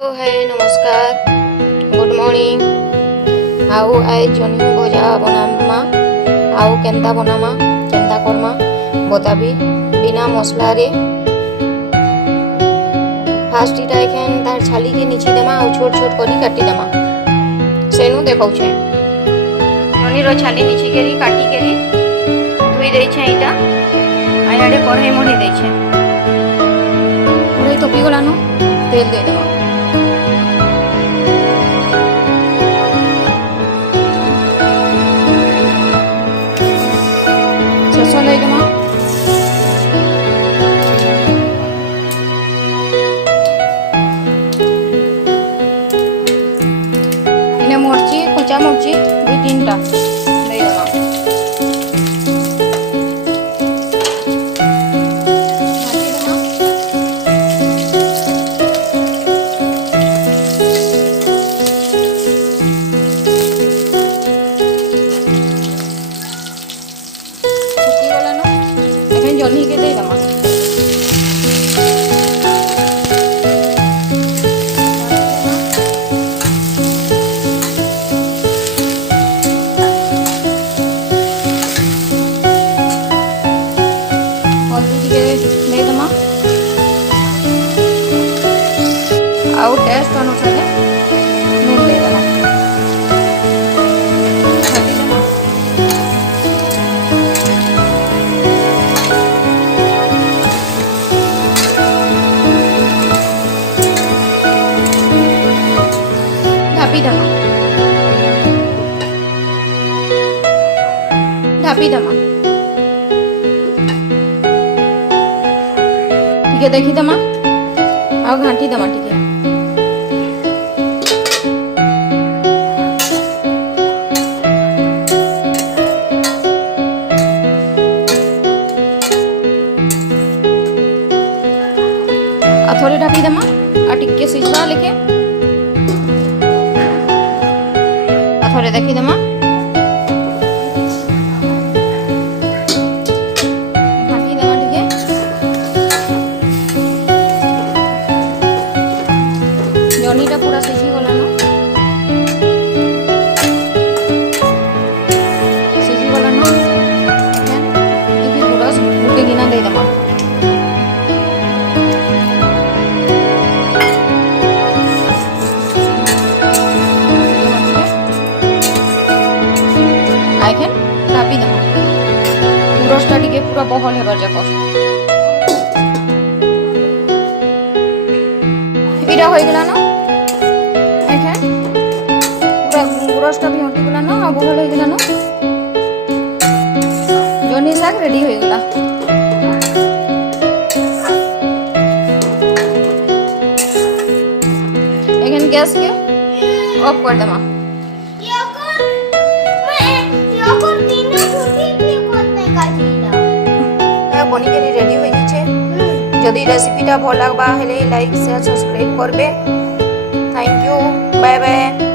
तो है नमस्कार गुड मॉर्निंग आउ आए जनी भजा बनामा आउ केंता बनामा केंता करमा बताबी बिना मसला रे फास्ट इटा एखन तार छाली के नीचे देमा आउ छोट छोट करी काटी देमा सेनु देखौ छे जनी रो छाली नीचे केरी काटी केरी धुई देइ छे इटा आयाडे कढ़ाई मढी देइ छे कढ़ाई तपी गलानो तेल दे देमा लेमा इने मरची कच्चा मरची दुई तीनटा दे देमा जनी के दे देमा हल्दी के दे देमा आउ टेस्ट अनुसार नून दे देमा ढापी देमा ठीक देखी देमा आ घाटी देमा ठीक आ थोड़े ढापी देमा आ टिके सिझवा लेके आ थोड़े देखी देमा जनीटा पूरा सिझी गलानो देखि पूरा गुटे गिना दे देमा आइखन ढापी देमा गुरसटा टिके पूरा बहल हेबार जाको इटा होई गलानो गुरसटा भी हटी गला ना बहल हो गला ना जनी शाक रेडी हो गला एखन गैस के ऑफ कर देमा बनी के रेडी हो गइছে যদি রেসিপিটা ভালো লাগবা হলে লাইক শেয়ার সাবস্ক্রাইব করবে थैंक यू बाय बाय।